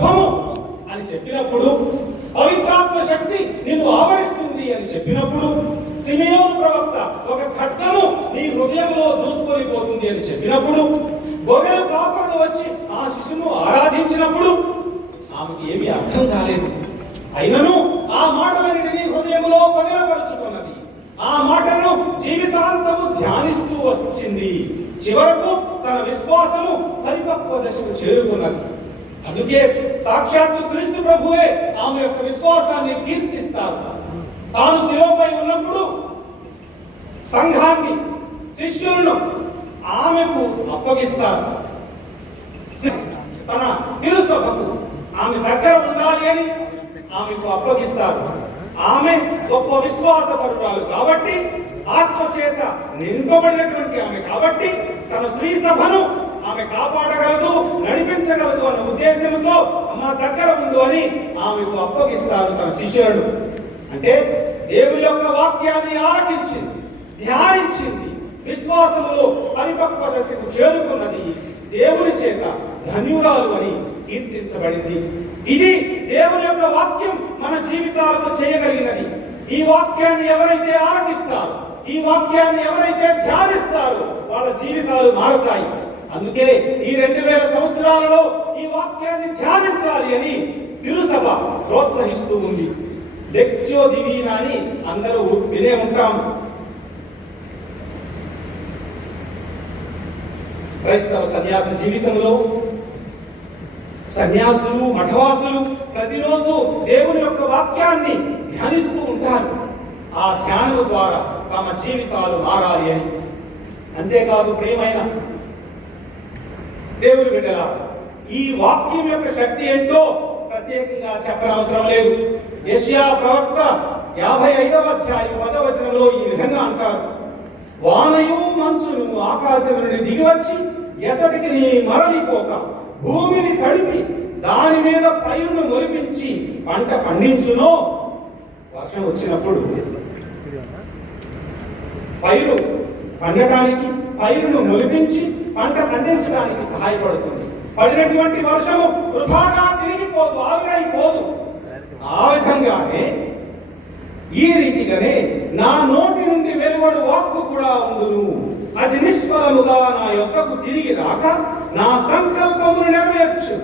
శుభము అని చెప్పినప్పుడు, పవిత్రాత్మ శక్తి నిన్ను ఆవరిస్తుంది అని చెప్పినప్పుడు, సిమియోను ప్రవక్త ఒక ఖడ్గము నీ హృదయంలో దూసుకొని పోతుంది అని చెప్పినప్పుడు, గొర్రెల కాపరులు వచ్చి ఆ శిశువును ఆరాధించినప్పుడు ఆమెకు ఏమీ అర్థం కాలేదు. అయినను ఆ మాటలన్నిటినీ హృదయంలో పగలపరుచుకున్నది. ఆ మాటలను జీవితాంతము ధ్యానిస్తూ వచ్చింది. చివరకు తన విశ్వాసము పరిపక్వ దశకు చేరుకున్నది. అందుకే సాక్షాత్తు క్రీస్తు ప్రభువే ఆమె యొక్క విశ్వాసాన్ని కీర్తిస్తారు. తాను శిలువపై ఉన్నప్పుడు సంఘాన్ని, శిష్యులను ఆమెకు అప్పగిస్తారు. తన తిరుసభకు ఆమె దగ్గర ఉండాలి అని ఆమెకు అప్పగిస్తారు. ఆమె గొప్ప విశ్వాసపరురాలు కాబట్టి, ఆత్మచేత నింపబడినటువంటి ఆమె కాబట్టి, తన స్త్రీ సభను ఆమె కాపాడగలదు, నడిపించగలదు అన్న ఉద్దేశంతో అమ్మ దగ్గర ఉండు అని ఆమెకు అప్పగిస్తారు తన శిష్యులను. అంటే దేవుని యొక్క వాక్యాన్ని ఆలకించింది, ధ్యానించింది, విశ్వాసములో పరిపక్వ దశకు చేరుకున్నది, దేవుని చేత ధన్యురాలు అని కీర్తించబడింది. ఇది దేవుని యొక్క వాక్యం మన జీవితాలకు చేయగలిగినది. ఈ వాక్యాన్ని ఎవరైతే ఆలకిస్తారో, ఈ వాక్యాన్ని ఎవరైతే ధ్యానిస్తారో వాళ్ళ జీవితాలు మారుతాయి. అందుకే ఈ 2000 సంవత్సరాలలో ఈ వాక్యాన్ని ధ్యానించాలి అని తిరుసభ ప్రోత్సహిస్తూ ఉంది. లెక్సియో డివినా అని అందరూ వినే ఉంటాం. క్రైస్తవ సన్యాస జీవితంలో సన్యాసులు, మఠవాసులు ప్రతిరోజు దేవుని యొక్క వాక్యాన్ని ధ్యానిస్తూ ఉంటారు. ఆ ధ్యానము ద్వారా తమ జీవితాలు మారాలి అని. అంతేకాదు ప్రియమైన దేవుని బిడ్డలా, ఈ వాక్యం యొక్క శక్తి ఏంటో ప్రత్యేకంగా చెప్పనవసరం లేదు. యెషయా ప్రవక్త 55వ అధ్యాయం 10వ వచనంలో ఈ విధంగా అంటారు: వానయు మంచును ఆకాశం నుండి దిగివచ్చి ఎచ్చటికి నీ మరలిపోక భూమిని తడిపి దాని మీద పైరును మొలిపించి పంట పండించునో. వర్షం వచ్చినప్పుడు పైరు పండటానికి, పైరును మొలిపించి పంట పండించడానికి సహాయపడుతుంది. పడినటువంటి వర్షము వృధాగా తిరిగిపోదు, ఆవిరైపోదు. ఆ విధంగానే, ఈ రీతిగానే నా నోటి నుండి వెలువడు వాక్కు కూడా ఉండును. అది నిష్ఫలముగా నా యొక్కకు తిరిగి రాక నా సంకల్పమును నెరవేర్చు,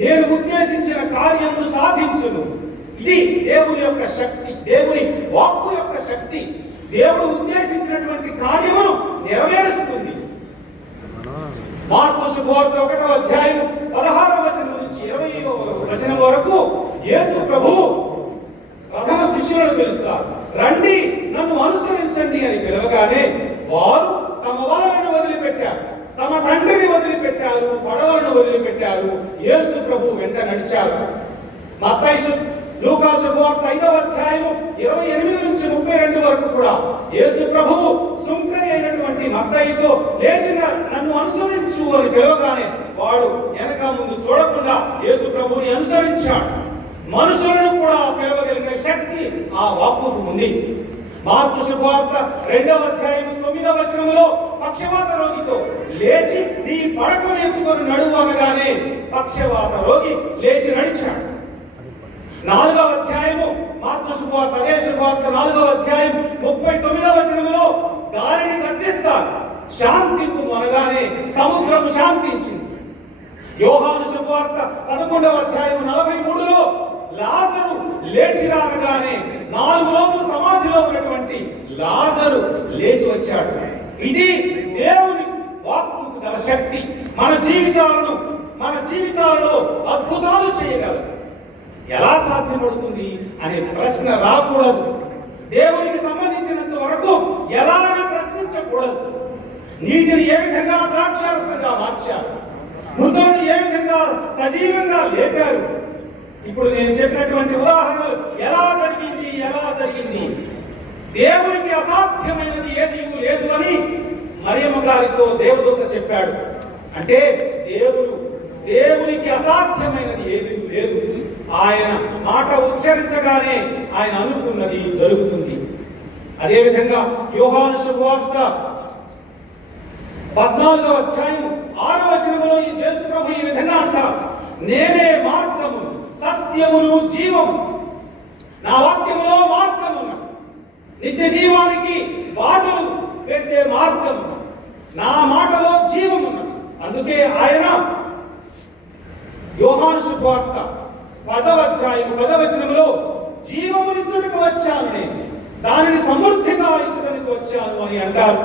నేను ఉద్దేశించిన కార్యమును సాధించును. ఇది దేవుని యొక్క శక్తి, దేవుని వాక్కు యొక్క శక్తి. దేవుడు ఉద్దేశించినటువంటి కార్యమును నెరవేరుస్తుంది. మార్కు శుభవార్త 1వ అధ్యాయం 16వ వచనం నుంచి 20వ వచనం వరకు యేసు ప్రభువు ప్రథమ శిష్యులను పిలుస్తారు. రండి, నన్ను అనుసరించండి అని పిలవగానే వారు తమ వలలను వదిలిపెట్టారు, తమ తండ్రిని వదిలిపెట్టారు, పడవలను వదిలిపెట్టారు. యేసు ప్రభు వెంట నడిచారు. మత్తయి లూకా శుభవార్త 5వ అధ్యాయము 28 నుంచి 32 వరకు కూడా యేసు ప్రభువు సుంకరి అయినటువంటి మత్తయితో లేచిన నన్ను అనుసరించు అని పిలవగానే వాడు వెనక ముందు చూడకుండా యేసు ప్రభువుని అనుసరించాడు. మనుషులను కూడా పిలవగలిగిన శక్తి ఆ వాక్కుకు ఉంది. మార్కు శుభవార్త 2వ అధ్యాయం 9వ వచనములో పక్షవాత రోగితో లేచి నీ పడకను ఎత్తుకొని నడువు అనగానే పక్షవాత రోగి లేచి నడిచాడు. 4వ అధ్యాయము మార్కు శుభవార్త, అదే శుభవార్త 4వ అధ్యాయం 39వ వచనములో గాలిని గద్దిస్తారు, శాంతింపు అనగానే సముద్రము శాంతించింది. యోహాను శుభవార్త 11వ అధ్యాయం 43లో లాజరు లేచి రాగానే 4 రోజులు సమాధిలో ఉన్నటువంటి లాజరు లేచి వచ్చాడు. ఇది దేవుని వాక్కుకు గల శక్తి. మన జీవితాలలో అద్భుతాలు చేయగలదు. ఎలా సాధ్యపడుతుంది అనే ప్రశ్న రాకూడదు. దేవునికి సంబంధించినంత వరకు ఎలా అని ప్రశ్నించకూడదు. నీటిని ఏ విధంగా ద్రాక్షారసంగా మార్చారు, మృతులను ఏ విధంగా సజీవంగా లేపారు. ఇప్పుడు నేను చెప్పినటువంటి ఉదాహరణలు ఎలా జరిగింది. దేవునికి అసాధ్యమైనది ఏదీ లేదు అని మరియమ్మ గారితో దేవదూత చెప్పాడు. అంటే దేవునికి అసాధ్యమైనది ఏదీ లేదు. ఆయన మాట ఉచ్చరించగానే ఆయన అనుకున్నది జరుగుతుంది. అదేవిధంగా యోహాను శుభవార్త 14వ అధ్యాయం 6వ వచనంలో యేసు ప్రభు ఈ విధంగా అంటారు: నేనే మార్గము, సత్యమును జీవము. నా వాక్యములో మార్గం ఉన్నది. నిత్య జీవానికి బాటలు వేసే మార్గం ఉన్నది. నా మాటలో జీవం ఉన్నది. అందుకే ఆయన యోహాను శుభవార్త 10వ అధ్యాయం 10వ వచనములో జీవమునిచ్చుటకు వచ్చాను, నేను దానిని సమృద్ధిగా ఇచ్చడానికి వచ్చాను అని అంటారు.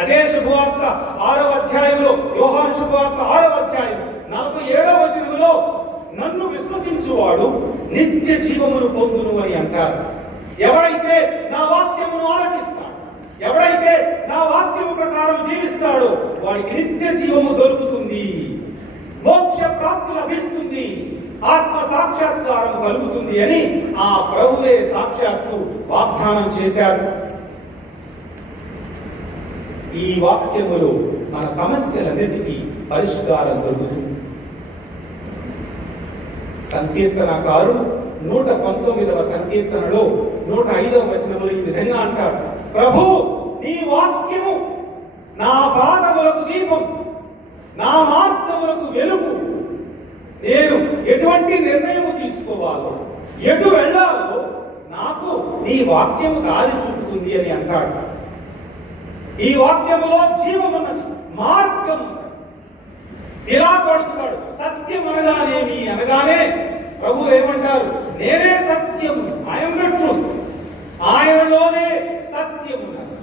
అదే శుభవార్త 6వ అధ్యాయంలో, యోహాను శుభవార్త 6వ అధ్యాయం 47వ వచనములో నన్ను విశ్వసించువాడు నిత్య జీవమును పొందును అని అంటారు. ఎవరైతే నా వాక్యమును ఆలకిస్తాడో, ఎవరైతే నా వాక్యము ప్రకారం జీవిస్తాడో వాడికి నిత్య జీవము దొరుకుతుంది, మోక్ష ప్రాప్తి లభిస్తుంది, ఆత్మ సాక్షాత్కారం కలుగుతుంది అని ఆ ప్రభువే సాక్షాత్తు వాగ్దానం చేశారు. ఈ వాక్యములో మన సమస్యలన్నిటికీ పరిష్కారం దొరుకుతుంది. సంకీర్తనకారుడు 119వ సంకీర్తనలో 105వ వచనములో ఈ విధంగా అంటాడు, ప్రభు నీ వాక్యము నా పాదములకు దీపం, నా మార్గములకు వెలుగు. నేను ఎటువంటి నిర్ణయము తీసుకోవాలో, ఎటు వెళ్ళాలో నాకు నీ వాక్యము దారి చూపుతుంది అని అంటాడు. ఈ వాక్యములో జీవమున్నది, మార్గం ఉన్నది. ఇలా కొడుకుతాడు. సత్యం అనగానేమి అనగానే ప్రభు ఏమంటారు, నేనే సత్యము, ఐఎమ్ ద ట్రూత్. ఆయనలోనే సత్యమున్నది.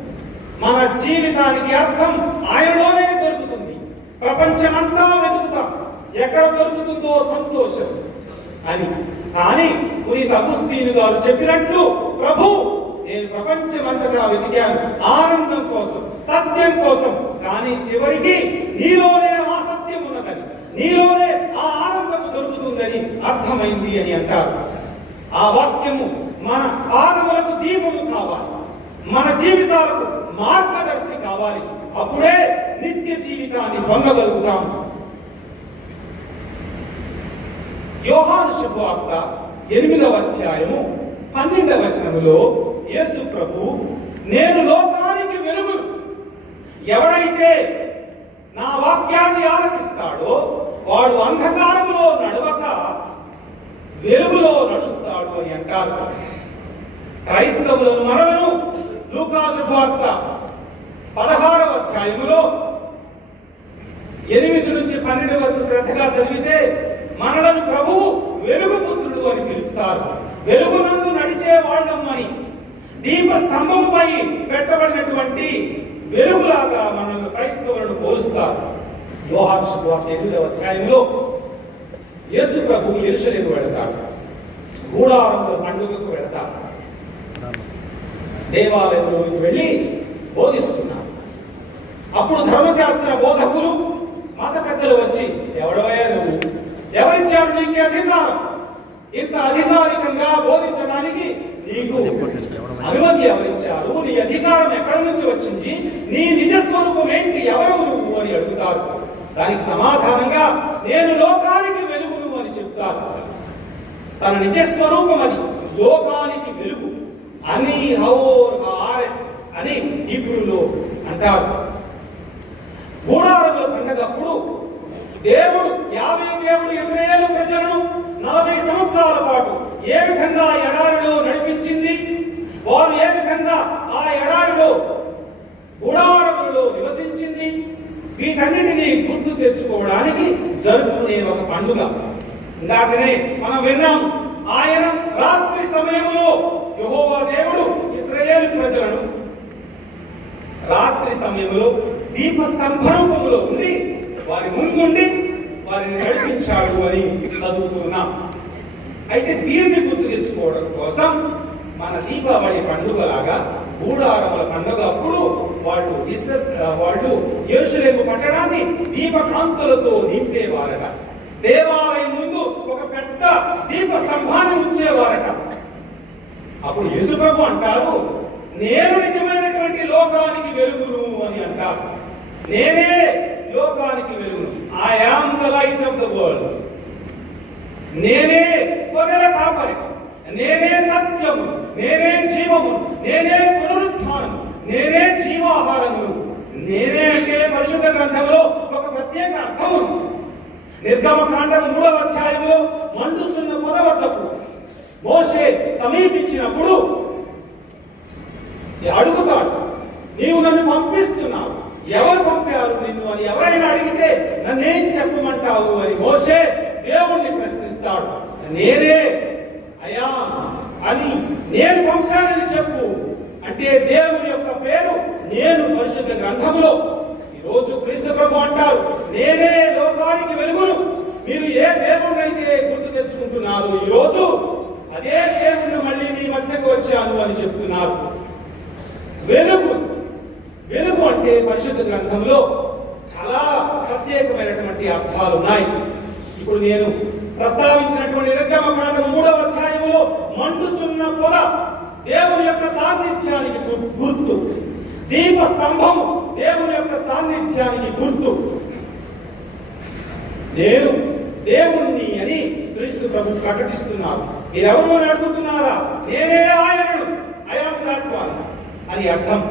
మన జీవితానికి అర్థం ఆయనలోనే దొరుకుతుంది. ప్రపంచమంతా వెతుకుతాం, ఎక్కడ దొరుకుతుందో సంతోషం అని. కానీ పునీత అగుస్తీను గారు చెప్పినట్లు, ప్రభు నేను ప్రపంచమంతటా వెతికాను ఆనందం కోసం, సత్యం కోసం, కానీ చివరికి నీలోనే ఆ సత్యం ఉన్నదని, నీలోనే ఆ ఆనందము దొరుకుతుందని అర్థమైంది అని అంటారు. ఆ వాక్యము మన పాదములకు దీపము కావాలి, మన జీవితాలకు మార్గదర్శి కావాలి. అప్పుడే నిత్య జీవితాన్ని పొందగలుగుతాం. యోహాను శుభవార్త 8వ అధ్యాయము 12వ వచనములో యేసు ప్రభు, నేను లోకానికి వెలుగును, ఎవడైతే నా వాక్యాన్ని ఆలకిస్తాడో వాడు అంధకారములో నడవక వెలుగులో నడుస్తాడు అని అంటారు. క్రైస్తవులను మనలను లూకా శుభవార్త 16వ అధ్యాయములో 8 నుంచి 12 వరకు శ్రద్ధగా చదివితే మనలను ప్రభువు వెలుగు పుత్రుడు అని పిలుస్తారు. వెలుగునందు నడిచే వాళ్ళమ్మని, దీప స్తంభముపై పెట్టబడినటువంటి వెలుగులాగా మనల్ని క్రైస్తవులను పోలుస్తారు. యోహాను శుభవార్త 8వ అధ్యాయంలో యేసు ప్రభువు యెరూషలేము వెళతాడు, గూడారముల పండుగకు వెళతాడు, దేవాలయంలోకి వెళ్ళి బోధిస్తున్నారు. అప్పుడు ధర్మశాస్త్ర బోధకులు, మత పెద్దలు వచ్చి, ఎవడవయ్యా నువ్వు, ఎవరిచ్చారు నీకు అధికారం, ఇంత అధికారికంగా బోధించడానికి నీకు అనుమతి ఎవరిచ్చారు, నీ అధికారం ఎక్కడి నుంచి వచ్చింది, నీ నిజస్వరూపం ఏంటి, ఎవరు నువ్వు అని అడుగుతారు. దానికి సమాధానంగా నేను లోకానికి వెలుగును అని చెప్తారు. తన నిజస్వరూపం అది, లోకానికి వెలుగు అని ఆర్ఎక్స్ అని హీబ్రూలో అంటారు. గూడారముల పండగప్పుడు దేవుడు ఇశ్రాయేలు ప్రజలను 40 సంవత్సరాల పాటు ఏ విధంగా ఎడారిలో నడిపించింది, వారు ఏ విధంగా ఆ ఎడారిలో గుడారములలో నివసించింది, వీటన్నిటినీ గుర్తు తెచ్చుకోవడానికి జరుపుకునే ఒక పండుగ. ఇందాకనే మనం విన్నాం, ఆయన రాత్రి సమయములో యెహోవా దేవుడు ఇశ్రాయేలు ప్రజలను రాత్రి సమయములో దీపస్తంభ రూపములో ఉండి వారి ముందుండి వారిని నడిపించాడు అని చదువుతున్నాం. అయితే దీన్ని గుర్తు తెచ్చుకోవడం కోసం మన దీపావళి పండుగలాగా గూడారముల పండుగ అప్పుడు వాళ్ళు యెరూషలేము పట్టణాన్ని దీపకాంతులతో నింపేవారట. దేవాలయం ముందు ఒక పెద్ద దీప స్తంభాన్ని ఉంచేవారట. అప్పుడు యేసు ప్రభు అంటారు, నేను నిజమైనటువంటి లోకానికి వెలుగును అని అంటారు. నేనే లోకానికి వెలుగును, I am the light of the world. నేనే గొర్రెల కాపరి, నేనే సత్యము, నేనే జీవము, నేనే పునరుత్థానము, నేనే జీవాహారమును. నేనే అంటే పరిశుద్ధ గ్రంథంలో ఒక ప్రత్యేక అర్థము. నిర్గమకాండము 3వ అధ్యాయంలో మండుచున్న పొద వద్దకు మోషే సమీపించినప్పుడు అడుగుతాడు, నీవు నన్ను పంపిస్తున్నావు, ఎవరు పంపారు నిన్ను అని ఎవరైనా అడిగితే నన్నేం చెప్పమంటావు అని మోషే దేవుణ్ణి ప్రశ్నిస్తాడు. నేనే అయా అని, నేను పంపానని చెప్పు అంటే దేవుని యొక్క పేరు నేను పరిశుద్ధ గ్రంథములో. ఈరోజు క్రీస్తు ప్రభు అంటారు, నేనే లోకానికి వెలుగును. మీరు ఏ దేవుణ్ణైతే గుర్తు తెచ్చుకుంటున్నారు, ఈరోజు అదే దేవుణ్ణి మళ్ళీ మీ మధ్యకు వచ్చాను అని చెప్తున్నారు. వెలుగు, వెలుగు అంటే పరిశుద్ధ గ్రంథంలో చాలా ప్రత్యేకమైనటువంటి అర్థాలు ఉన్నాయి. ఇప్పుడు నేను ప్రస్తావించినటువంటి నిర్గమకాండము 3వ అధ్యాయములో మండుచున్న పొద దేవుని యొక్క సాన్నిధ్యానికి గుర్తు. దీప స్తంభము దేవుని యొక్క సాన్నిధ్యానికి గుర్తు. నేను దేవుణ్ణి అని క్రీస్తు ప్రభు ప్రకటిస్తున్నారు. మీరెవరు అని అడుగుతున్నారా? నేనే ఆయనను, ఐ యామ్ దట్ వన్ అని అర్థం.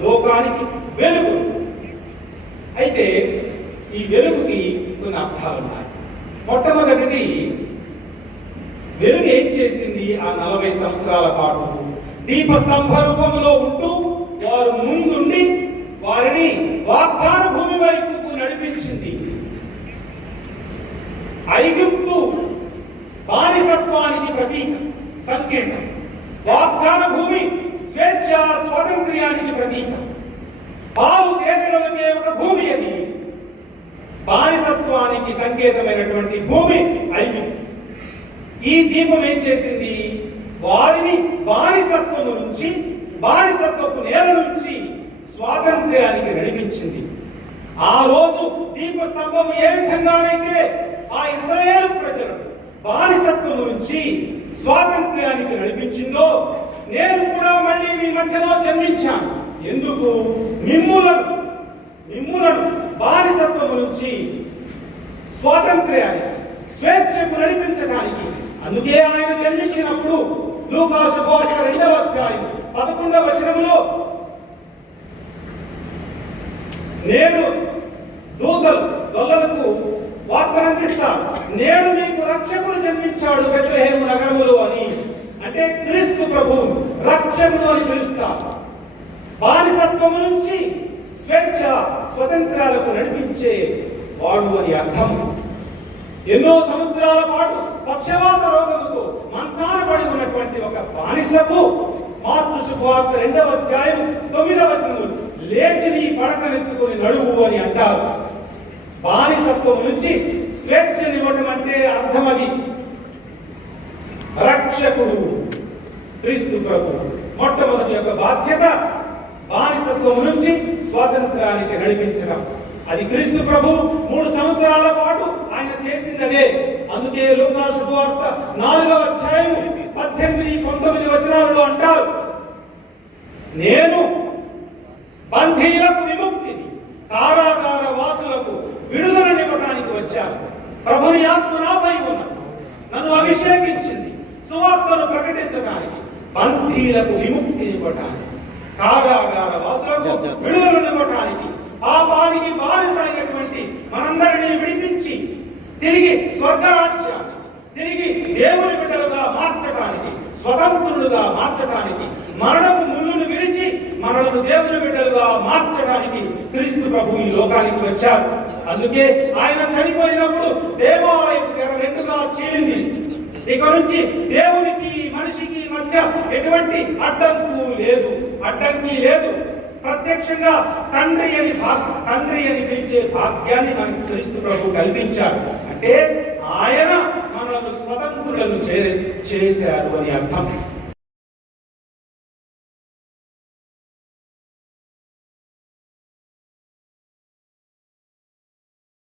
లోకానికి వెలుగు. అయితే ఈ వెలుగుకి కొన్ని అర్థాలు ఉన్నాయి. మొట్టమొదటిది, వెలుగు ఏం చేసింది? ఆ 40 సంవత్సరాల పాటు దీపస్తంభ రూపములో ఉంటూ వారు ముందుండి వారిని వాగ్దాన భూమి వైపుకు నడిపించింది. ఐగుప్తు బానిసత్వానికి ప్రతీక, సంకేతం. వాగ్దాన భూమి స్వేచ్ఛ స్వాతంత్ర్యానికి ప్రతీక. పాలు తేనెలకే ఒక భూమి అది. బానిసత్వానికి సంకేతమైనటువంటి భూమి ఐగుప్తు. ఈ దీపం ఏం చేసింది? వారిని బానిసత్వము నుంచి, బానిసత్వపు నేల నుంచి స్వాతంత్ర్యానికి నడిపించింది. ఆ రోజు దీపస్తంభం ఏ విధంగానైతే ఆ ఇశ్రాయేలు ప్రజలను బానిసత్వము నుంచి స్వాతంత్ర్యానికి నడిపించిందో, నేను కూడా మళ్ళీ మీ మధ్యలో జన్మించాను. ఎందుకు? మిమ్ములను బానిసత్వము నుంచి స్వాతంత్ర్యానికి, స్వేచ్ఛకు నడిపించడానికి. అందుకే ఆయన జన్మించినప్పుడు లూకా శుభవార్త 2వ అధ్యాయం 11వ వచనములో, నేడు దూతలు గొల్లలకు వార్తనందిస్తారు, నేడు మీకు రక్షకుడు జన్మించాడు బెత్లెహేము నగరములో అని. అంటే క్రీస్తు ప్రభు రక్షకుడు అని పిలుస్తారు. బానిసత్వము నుంచి స్వేచ్ఛ స్వతంత్రాలకు నడిపించే వాడు అని అర్థం. ఎన్నో సంవత్సరాల పాటు పక్షవాత రోగముతో మంచాన పడి ఉన్నటువంటి ఒక బానిసకు మార్కు శుభవార్త 2వ అధ్యాయం 9వ వచనము, లేచి నీ పడకనెత్తుకుని నడువు అని అంటారు. బానిసత్వం నుంచి స్వేచ్ఛనివ్వటం అంటే అర్థం అది. రక్షకుడు క్రీస్తు ప్రభు. మొట్టమొదటి యొక్క బాధ్యత బానిసత్వము నుంచి స్వాతంత్రానికి నడిపించడం. అది క్రీస్తు ప్రభు 3 సంవత్సరాల పాటు ఆయన చేసింది అదే. అందుకే లూకా శుభవార్త 4వ అధ్యాయము 18-19 వచనాలలో అంటారు, నేను బంధీలకు విముక్తిని, కారాగార వాసులకు విడుదలనివ్వటానికి వచ్చాను. ప్రభుని ఆత్మ నాపై ఉన్నది, నన్ను అభిషేకించింది సువార్తను ప్రకటించడానికి, బంధీలకు విముక్తినివ్వటానికి, కారాగార వాసులకు విడుదలనివ్వటానికి, పాపానికి బానిసైనటువంటి మనందరినీ విడిపించి తిరిగి స్వర్గరాజ్యాన్ని, తిరిగి దేవుని బిడ్డలుగా మార్చడానికి, స్వతంత్రులుగా మార్చడానికి, మరణపు ముళ్ళును విరిచి మనలను దేవుని బిడ్డలుగా మార్చడానికి క్రీస్తు ప్రభు ఈ లోకానికి వచ్చారు. అందుకే ఆయన చనిపోయినప్పుడు దేవాలయపు తెర 2గా చీలింది. ఇక నుంచి దేవునికి మనిషికి మధ్య ఎటువంటి అడ్డంకి లేదు. ప్రత్యక్షంగా తండ్రి అని పిలిచే భాగ్యాన్ని మనకు క్రీస్తు ప్రభు కల్పించారు. అంటే ఆయన మనల్ని స్వతంత్రులను చేశారు అని అర్థం.